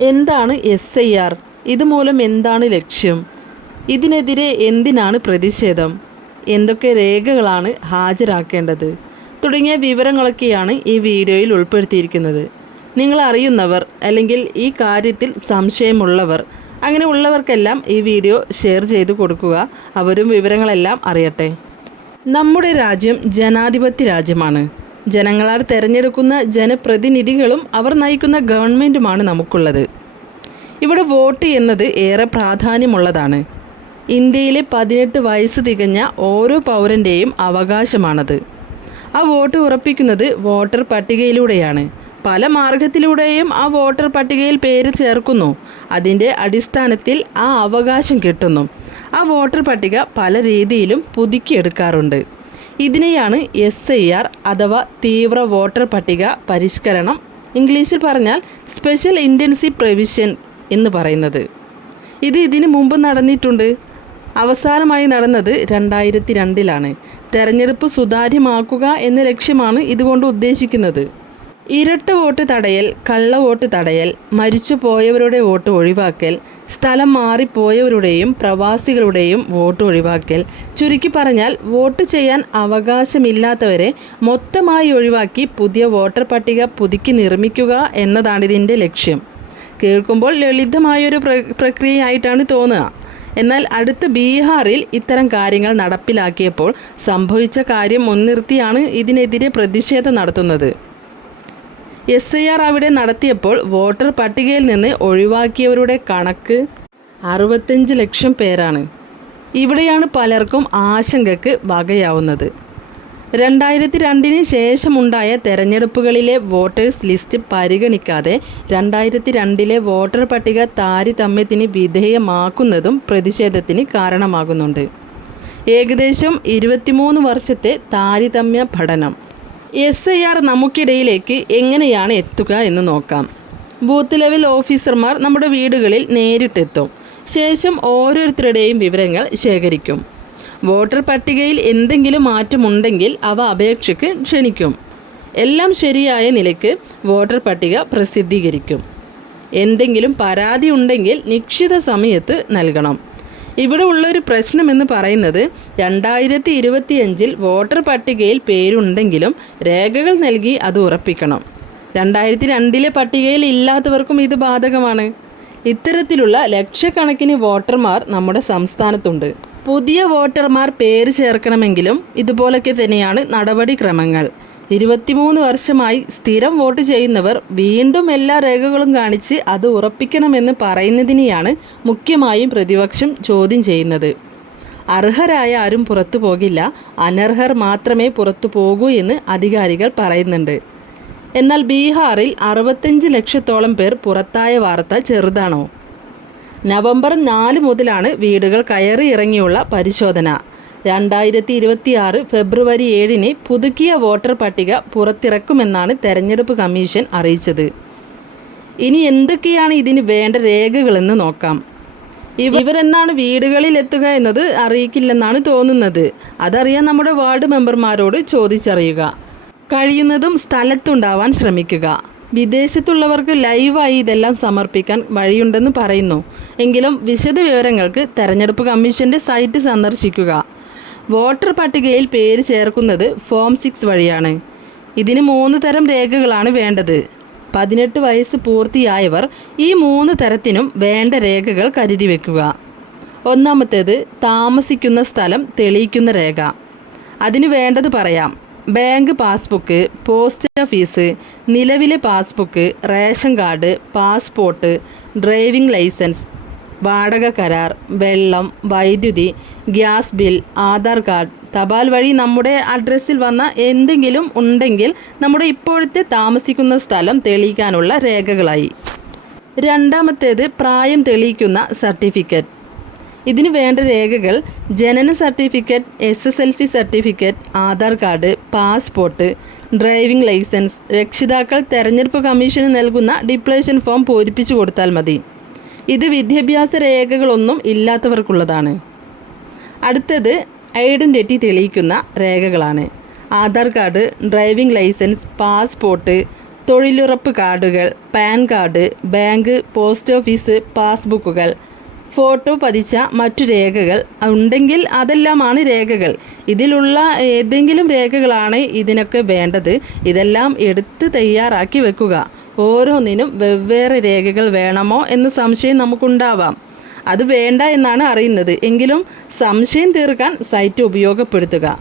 എന്താണ് S I R? ഇതുമൂലം എന്താണ് ലക്ഷ്യം? ഇതിനെതിരെ എന്തിനാണ് പ്രതിഷേധം? എന്തൊക്കെ രേഖകളാണ് ഹാജരാക്കേണ്ടത്? തുടങ്ങിയ വിവരങ്ങളൊക്കെയാണ് ഈ വീഡിയോയിൽ ഉൾപ്പെടുത്തിയിരിക്കുന്നത്. നിങ്ങൾ അറിയുന്നവർ അല്ലെങ്കിൽ ഈ കാര്യത്തിൽ സംശയമുള്ളവർ അങ്ങനെ ഉള്ളവർക്കെല്ലാം ഈ വീഡിയോ ഷെയർ ചെയ്തു കൊടുക്കുക. അവരും വിവരങ്ങളെല്ലാം അറിയട്ടെ. നമ്മുടെ രാജ്യം ജനാധിപത്യ രാജ്യമാണ്. ജനങ്ങളാൽ തിരഞ്ഞെടുക്കുന്ന ജനപ്രതിനിധികളും അവർ നയിക്കുന്ന ഗവൺമെന്റുമാണ് നമുക്കുള്ളത്. ഇവിടെ വോട്ട് എന്നത് ഏറെ പ്രാധാന്യമുള്ളതാണ്. ഇന്ത്യയിലെ പതിനെട്ട് വയസ്സ് തികഞ്ഞ ഓരോ പൗരന്റെയും അവകാശമാണത്. ആ വോട്ട് ഉറപ്പിക്കുന്നത് വോട്ടർ പട്ടികയിലൂടെയാണ്. പല മാർഗത്തിലൂടെയും ആ വോട്ടർ പട്ടികയിൽ പേര് ചേർക്കുന്നു. അതിന്റെ അടിസ്ഥാനത്തിൽ ആ അവകാശം കിട്ടുന്നു. ആ വോട്ടർ പട്ടിക പല രീതിയിലും പുതുക്കിയെടുക്കാറുണ്ട്. ഇതിനെയാണ് എസ് ഐ ആർ അഥവാ തീവ്ര വോട്ടർ പട്ടിക പരിഷ്കരണം. ഇംഗ്ലീഷിൽ പറഞ്ഞാൽ സ്പെഷ്യൽ ഇന്റൻസീവ് പ്രൊവിഷൻ എന്ന് പറയുന്നത്. ഇത് ഇതിനു മുമ്പ് നടന്നിട്ടുണ്ട്. അവസാനമായി നടന്നത് രണ്ടായിരത്തി രണ്ടിലാണ്. തെരഞ്ഞെടുപ്പ് സുതാര്യമാക്കുക എന്ന ലക്ഷ്യമാണ് ഇതുകൊണ്ട് ഉദ്ദേശിക്കുന്നത്. ഇരട്ട വോട്ട് തടയൽ കള്ള വോട്ട് തടയൽ മരിച്ചു പോയവരുടെ വോട്ട് ഒഴിവാക്കൽ സ്ഥലം മാറിപ്പോയവരുടെയും പ്രവാസികളുടെയും വോട്ട് ഒഴിവാക്കൽ. ചുരുക്കി പറഞ്ഞാൽ വോട്ട് ചെയ്യാൻ അവകാശമില്ലാത്തവരെ മൊത്തമായി ഒഴിവാക്കി പുതിയ വോട്ടർ പട്ടിക പുതുക്കി നിർമ്മിക്കുക എന്നതാണ് ഇതിന്റെ ലക്ഷ്യം. കേൾക്കുമ്പോൾ ലളിതമായൊരു പ്ര പ്രക്രിയയായിട്ടാണ് തോന്നുക. എന്നാൽ അടുത്ത ബീഹാറിൽ ഇത്തരം കാര്യങ്ങൾ നടപ്പിലാക്കിയപ്പോൾ സംഭവിച്ച കാര്യം മുൻനിർത്തിയാണ് ഇതിനെതിരെ പ്രതിഷേധം നടത്തുന്നത്. എസ് ഐ ആർ അവിടെ നടത്തിയപ്പോൾ വോട്ടർ പട്ടികയിൽ നിന്ന് ഒഴിവാക്കിയവരുടെ കണക്ക് അറുപത്തഞ്ച് ലക്ഷം പേരാണ്. ഇവിടെയാണ് പലർക്കും ആശങ്കക്ക് വകയാവുന്നത്. രണ്ടായിരത്തി രണ്ടിന് ശേഷമുണ്ടായ തെരഞ്ഞെടുപ്പുകളിലെ വോട്ടേഴ്സ് ലിസ്റ്റ് പരിഗണിക്കാതെ രണ്ടായിരത്തി രണ്ടിലെ വോട്ടർ പട്ടിക താരതമ്യത്തിന് വിധേയമാക്കുന്നതും പ്രതിഷേധത്തിന് കാരണമാകുന്നുണ്ട്. ഏകദേശം ഇരുപത്തിമൂന്ന് വർഷത്തെ താരതമ്യ പഠനം. എസ് ഐ ആർ നമുക്കിടയിലേക്ക് എങ്ങനെയാണ് എത്തുക എന്ന് നോക്കാം. ബൂത്ത് ലെവൽ ഓഫീസർമാർ നമ്മുടെ വീടുകളിൽ നേരിട്ടെത്തും. ശേഷം ഓരോരുത്തരുടെയും വിവരങ്ങൾ ശേഖരിക്കും. വോട്ടർ പട്ടികയിൽ എന്തെങ്കിലും മാറ്റമുണ്ടെങ്കിൽ അവ അപേക്ഷയ്ക്ക് ക്ഷണിക്കും. എല്ലാം ശരിയായ നിലയ്ക്ക് വോട്ടർ പട്ടിക പ്രസിദ്ധീകരിക്കും. എന്തെങ്കിലും പരാതി ഉണ്ടെങ്കിൽ നിശ്ചിത സമയത്ത് നൽകണം. ഇവിടെ ഉള്ളൊരു പ്രശ്നമെന്ന് പറയുന്നത് രണ്ടായിരത്തി ഇരുപത്തിയഞ്ചിൽ വോട്ടർ പട്ടികയിൽ പേരുണ്ടെങ്കിലും രേഖകൾ നൽകി അത് ഉറപ്പിക്കണം. രണ്ടായിരത്തി രണ്ടിലെ പട്ടികയിൽ ഇല്ലാത്തവർക്കും ഇത് ബാധകമാണ്. ഇത്തരത്തിലുള്ള ലക്ഷക്കണക്കിന് വോട്ടർമാർ നമ്മുടെ സംസ്ഥാനത്തുണ്ട്. പുതിയ വോട്ടർമാർ പേര് ചേർക്കണമെങ്കിലും ഇതുപോലൊക്കെ തന്നെയാണ് നടപടിക്രമങ്ങൾ. ഇരുപത്തിമൂന്ന് വർഷമായി സ്ഥിരം വോട്ട് ചെയ്യുന്നവർ വീണ്ടും എല്ലാ രേഖകളും കാണിച്ച് അത് ഉറപ്പിക്കണമെന്ന് പറയുന്നതിനെയാണ് മുഖ്യമായും പ്രതിപക്ഷം ചോദ്യം ചെയ്യുന്നത്. അർഹരായ ആരും പുറത്തു പോകില്ല. അനർഹർ മാത്രമേ പുറത്തു പോകൂ എന്ന് അധികാരികൾ പറയുന്നുണ്ട്. എന്നാൽ ബീഹാറിൽ അറുപത്തഞ്ച് ലക്ഷത്തോളം പേർ പുറത്തായ വാർത്ത ചെറുതാണോ? നവംബർ നാല് മുതലാണ് വീടുകൾ കയറി ഇറങ്ങിയുള്ള പരിശോധന. രണ്ടായിരത്തി ഇരുപത്തിയാറ് ഫെബ്രുവരി ഏഴിന് പുതുക്കിയ വോട്ടർ പട്ടിക പുറത്തിറക്കുമെന്നാണ് തെരഞ്ഞെടുപ്പ് കമ്മീഷൻ അറിയിച്ചത്. ഇനി എന്തൊക്കെയാണ് ഇതിന് വേണ്ട രേഖകളെന്ന് നോക്കാം. ഇവ- ഇവരെന്നാണ് വീടുകളിൽ എത്തുക എന്നത് അറിയിക്കില്ലെന്നാണ് തോന്നുന്നത്. അതറിയാൻ നമ്മുടെ വാർഡ് മെമ്പർമാരോട് ചോദിച്ചറിയുക. കഴിയുന്നതും സ്ഥലത്തുണ്ടാവാൻ ശ്രമിക്കുക. വിദേശത്തുള്ളവർക്ക് ലൈവായി ഇതെല്ലാം സമർപ്പിക്കാൻ വഴിയുണ്ടെന്ന് പറയുന്നു. എങ്കിലും വിശദ വിവരങ്ങൾക്ക് തെരഞ്ഞെടുപ്പ് കമ്മീഷന്റെ സൈറ്റ് സന്ദർശിക്കുക. വോട്ടർ പട്ടികയിൽ പേര് ചേർക്കുന്നത് ഫോം സിക്സ് വഴിയാണ്. ഇതിന് മൂന്ന് തരം രേഖകളാണ് വേണ്ടത്. പതിനെട്ട് വയസ്സ് പൂർത്തിയായവർ ഈ മൂന്ന് തരത്തിനും വേണ്ട രേഖകൾ കരുതി വെക്കുക. ഒന്നാമത്തേത് താമസിക്കുന്ന സ്ഥലം തെളിയിക്കുന്ന രേഖ. അതിന് വേണ്ടത് പറയാം. ബാങ്ക് പാസ്ബുക്ക് പോസ്റ്റ് ഓഫീസ് നിലവിലെ passbook ration card passport driving licence വാടക കരാർ വെള്ളം വൈദ്യുതി ഗ്യാസ് ബിൽ ആധാർ കാർഡ് തപാൽ വഴി നമ്മുടെ അഡ്രസ്സിൽ വന്ന എന്തെങ്കിലും ഉണ്ടെങ്കിൽ നമ്മുടെ ഇപ്പോഴത്തെ താമസിക്കുന്ന സ്ഥലം തെളിയിക്കാനുള്ള രേഖകളായി. രണ്ടാമത്തേത് പ്രായം തെളിയിക്കുന്ന സർട്ടിഫിക്കറ്റ്. ഇതിന് വേണ്ട രേഖകൾ ജനന certificate S S L C certificate Aadhaar card passport driving licence രക്ഷിതാക്കൾ തെരഞ്ഞെടുപ്പ് കമ്മീഷന് നൽകുന്ന ഡിപ്ലേഷൻ ഫോം പൂരിപ്പിച്ചു കൊടുത്താൽ മതി. ഇത് വിദ്യാഭ്യാസ രേഖകളൊന്നും ഇല്ലാത്തവർക്കുള്ളതാണ്. അടുത്തത് ഐഡന്റിറ്റി തെളിയിക്കുന്ന രേഖകളാണ്. Aadhaar card driving licence passport തൊഴിലുറപ്പ് കാർഡുകൾ PAN card bank post office പാസ്ബുക്കുകൾ. Photo പതിച്ച മറ്റു രേഖകൾ ഉണ്ടെങ്കിൽ അതെല്ലാമാണ് രേഖകൾ. ഇതിലുള്ള ഏതെങ്കിലും രേഖകളാണ് ഇതിനൊക്കെ വേണ്ടത്. ഇതെല്ലാം എടുത്ത് തയ്യാറാക്കി വെക്കുക. ഓരോന്നിനും വെവ്വേറെ രേഖകൾ വേണമോ എന്ന് സംശയം നമുക്കുണ്ടാവാം. അത് വേണ്ട എന്നാണ് അറിയുന്നത്. എങ്കിലും സംശയം തീർക്കാൻ സൈറ്റ് ഉപയോഗപ്പെടുത്തുക.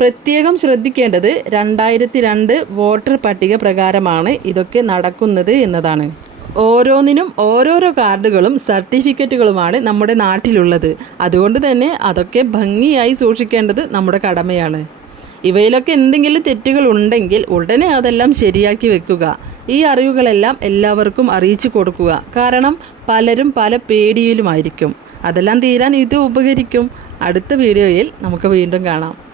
പ്രത്യേകം ശ്രദ്ധിക്കേണ്ടത് രണ്ടായിരത്തി രണ്ട് വോട്ടർ പട്ടിക പ്രകാരമാണ് ഇതൊക്കെ നടക്കുന്നത് എന്നതാണ്. ഓരോന്നിനും ഓരോരോ കാർഡുകളും സർട്ടിഫിക്കറ്റുകളുമാണ് നമ്മുടെ നാട്ടിലുള്ളത്. അതുകൊണ്ട് തന്നെ അതൊക്കെ ഭംഗിയായി സൂക്ഷിക്കേണ്ടത് നമ്മുടെ കടമയാണ്. ഇവയിലൊക്കെ എന്തെങ്കിലും തെറ്റുകൾ ഉണ്ടെങ്കിൽ ഉടനെ അതെല്ലാം ശരിയാക്കി വെക്കുക. ഈ അറിവുകളെല്ലാം എല്ലാവർക്കും അറിയിച്ചു കൊടുക്കുക. കാരണം പലരും പല പേടിയിലുമായിരിക്കും. അതെല്ലാം തീരാൻ ഇത് ഉപകരിക്കും. അടുത്ത വീഡിയോയിൽ നമുക്ക് വീണ്ടും കാണാം.